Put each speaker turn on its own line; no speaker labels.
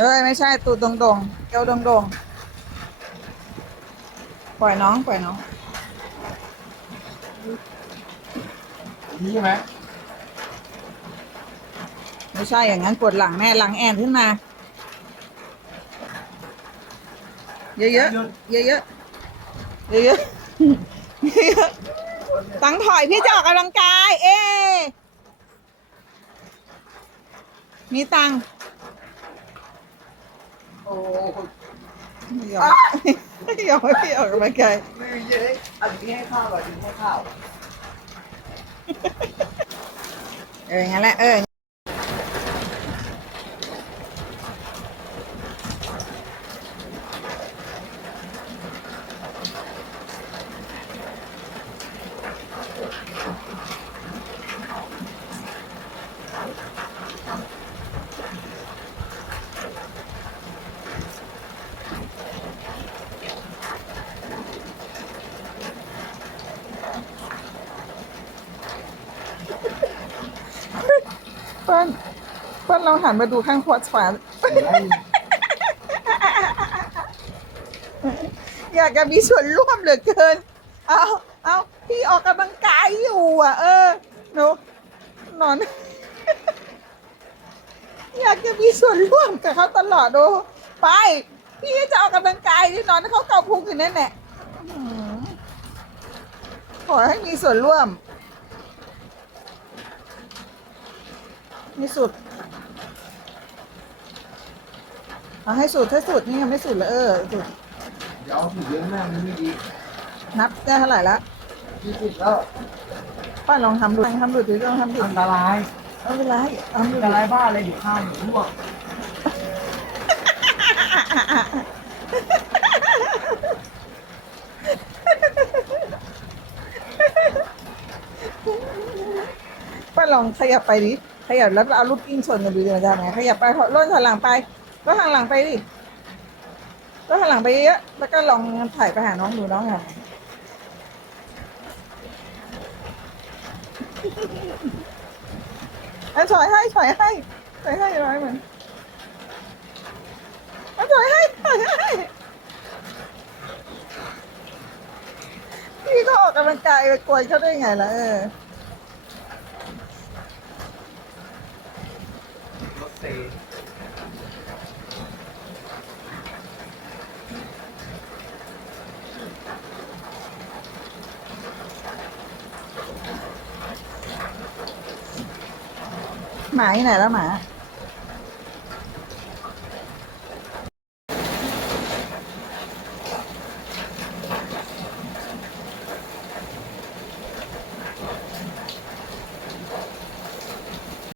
เอ้ยไม่ใช่ตูดตรงๆเอวตรงๆปล่อยน้องปล่อยน้อง
นี่ใช่ไหม
ไม่ใช่อย่างนั้นปวดหลังแม่หลังแอนขึ้นมา เยอะๆเยอะๆเยอะๆเยอะๆตังถอยพี่จะออกกำลังกาย เอ๊มีตังค์
โอ้
ไม่ยอมไม่ยอมให้พี่ออกกำลังกาย
ไม่มีเยอะอันนี้ให้ข้าวอะดึงให้ข้าว
เอออย่างนั้นแหละเออ ปิ้ลเปิ้ลลองหันมาดูข้างขวดขวาอยากจะมีส่วนร่วมเหลือเกิน เอาเอาพี่ออกกำลังกายอยู่อะ เออหนูนอน อยากจะมีส่วนร่วมกับเขาตลอดดูไป พี่จะออกกำลังกายที่นอนเขาเกาพุงอยู่นั่นแหละขอให้มีส่วนร่วม มีสุดเอาให้สุดให้สุดนี่ยังไม่สุดเลยเออสุด
เดี๋ยวเอาถุงเยอะแม่มันไม่ดี
นับได้เท่าไหร่ละ
ที่สุดแล้ว
ป้าลองทำดูลองทำดูดิลองทำดู
อันตราย
เอาเวลาทำดู
อันต
ดิ
รายบ้าอะไรเดี๋ยวข้าวหนูลวก
ป้าลองขยับไปดิ ขยับแล้วเอาลูกกิ้งชนกันดูดิมันจะทำไงขยับไปล่นถอยหลังไปก็ทางหลังไปดิก็ทางหลังไปเยอะแล้วก็ลองถ่ายไปหาน้องดูน้องค่ะอันถอยให้ถอยให้ถอยให้ร้อยเหมือนอันถอยให้ถอยให้พี่ก็ออกกำลังกายไปกวนเขาได้ไงล่ะเออ
รถ เซ
หมาอยู่ไหนแล้วหมา